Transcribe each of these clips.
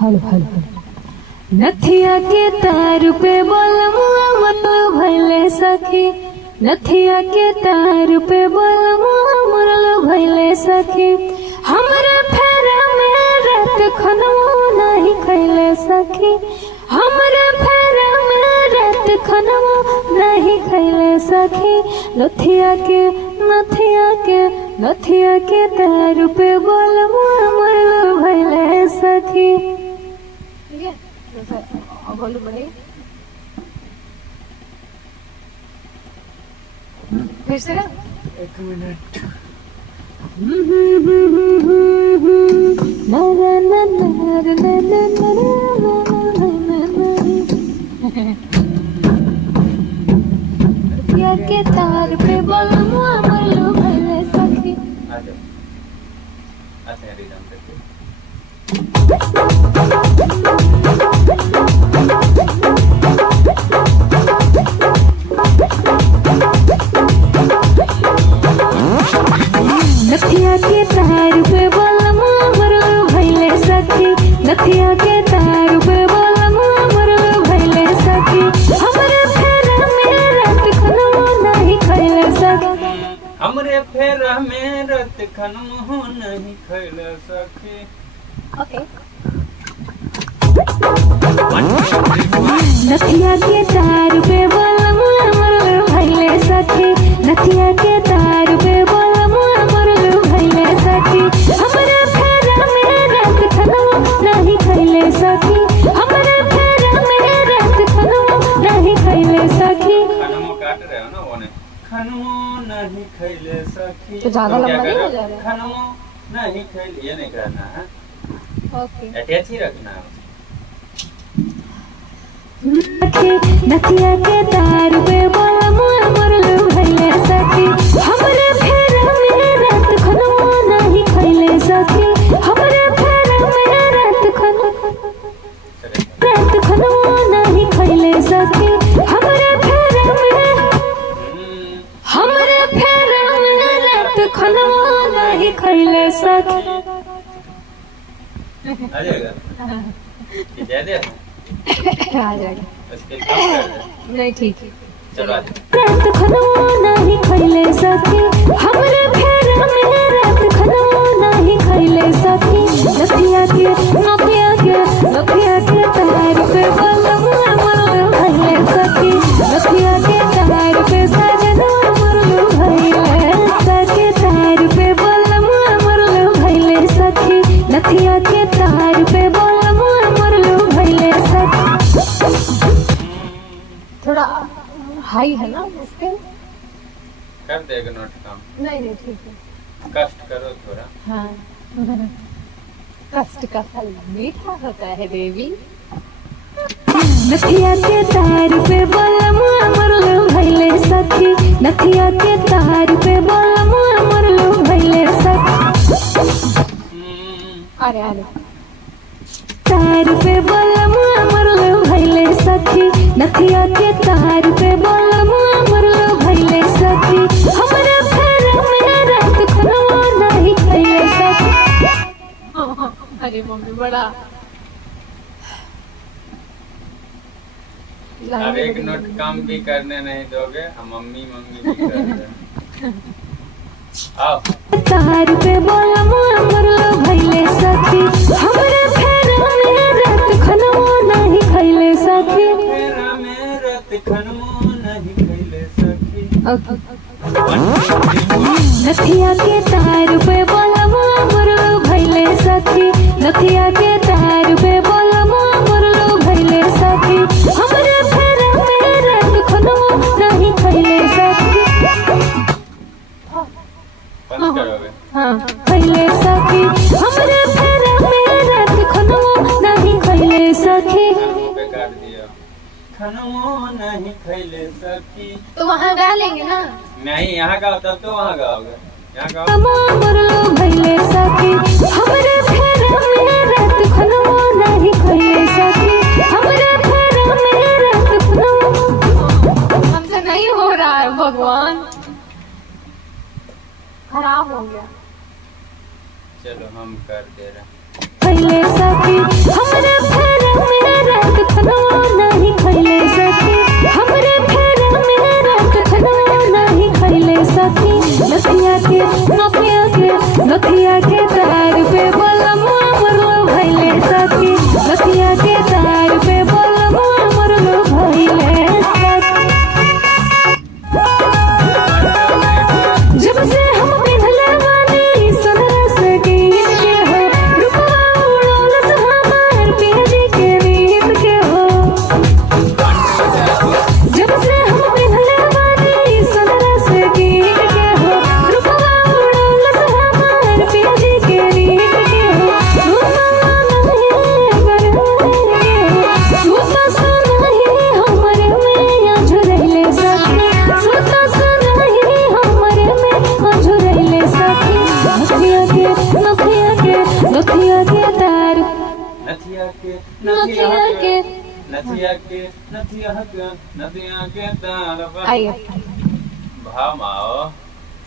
Hello hello नथिया के तार पे बोलमुआ मतलब भैले सखी, नथिया के तार पे बोलमुआ मतलब भैले सखी, हमरा फेरा में रात खनमो नहीं खैले सखी, हमरा फेरा में रात खनमो नहीं खैले सखी, नथिया के तार पे बोलमुआ मतलब भैले सखी। बोलो बड़े फिर से ना एक मिनट के तार पे बोलमुआ बोलो भले सखी। नथिया के तार पे बोलमुआ बोलो भले सखी, नथिया के तार पे बोलमुआ बोलो भले सखी, हमरे फेरा में रात खनमो नहीं खैले सखी, हमरे फेरा में रात खनमो नहीं खैले सखी। ओके नथिया के तार पे बोलमुआ बोलो भले सखी, नथिया के तार पे बोलमुआ बोलो भले सखी, हमरे फेरा में रात खनमो नहीं खैले सखी, हमरे फेरा में रात खनमो नहीं खैले सखी। खनमो काट रहे हो ना वो ने खनमो नहीं खैले सखी तो ज्यादा लंबा नहीं हो जा रहा है? खनमो नहीं खैले ये नहीं करना है, ओके अटैच ही रखना है। नथिया के तार पे बोलमुआ बोलो भले सखी, हमरे फेरा में रात खनमो नहीं खैले सखी, हमरे फेरा में रात खनमो नहीं खैले सखी, हमरे फेरा में रात खनमो नहीं खैले सखी। आ जाएगा दे दे आ जाएगा उसके कम कर दे। नहीं ठीक है चलो आ जा। रात खनमो नहीं खैले सखी, हमरे फेरा में रात खनमो नहीं खैले सखी, नथिया के तार पे बोलमुआ बोलो भले सखी, नथिया के तार पे सजनवा बोलो भले सखी, तार पे बोलमुआ बोलो भले सखी, नथिया के तार पे बोलमुआ बोलो भले सखी। थोड़ा हाई है ना उसके? कर देगा नोट काम। नहीं ठीक है। कष्ट करो थोड़ा। हाँ कष्ट का फल मीठा होता है देवी। नथिया के तार पे बोलमुआ बोलो भले सखी, नथिया के तार पे बोलमुआ बोलो भले सखी। अरे तार पे बोलमुआ बोलो भले सखी, नथिया के तार पे बोलमुआ बोलो भले सखी, हमरे फेरा में रात खनमो नहीं खैले सखी। अरे मम्मी बड़ा अब एक नोट काम भी करने नहीं दोगे, हम मम्मी भी कर रहे। आओ तार पे बोलमुआ बोलो भले सखी, हमरे फेरा में रात खनमो नहीं खैले सखी, फेरा में रात खनमो नहीं खैले सखी। नथिया के तार पे बोलमुआ बोलो भले सखी, नथिया के तार पे बोलमुआ बोलो भले सखी, हमरे फेरा में रात खनमो नहीं खैले सखी। बंद करोगे? हाँ खैले सखी, हमरे फेरा में रात खनमो नहीं खैले सखी। मुंह पे काट दिया। खनमो नहीं खैले सखी। तो वहाँ गा लेंगे ना? नहीं यहाँ गाओ तब तो वहाँ गाओगे। यहाँ गाओ। खनमो बोलो भले सखी, हमरे फेरा में रात खनमो नहीं खैले सखी, हमरे फेरा में रात खनमो। हमसे नहीं हो रहा है भगवान, खराब हो गया। चलो हम कर दे रहे हैं। भले सखी, हमरे नथिया के नथिया के नथिया के नथिया के तार पर आइए भाव माओ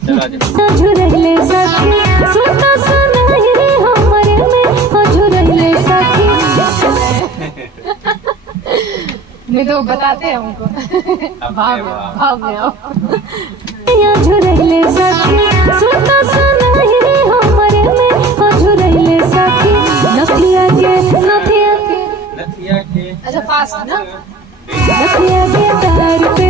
चला जा झुरले सखी सुता सुनाई हमरे में झुरले सखी नहीं तो बताते हैं हमको भाव में आओ या झुरले सखी सुता सुनाई हमरे में झुरले सखी नथिया के नथिया के अच्छा फास्ट ना नथिया के तार पे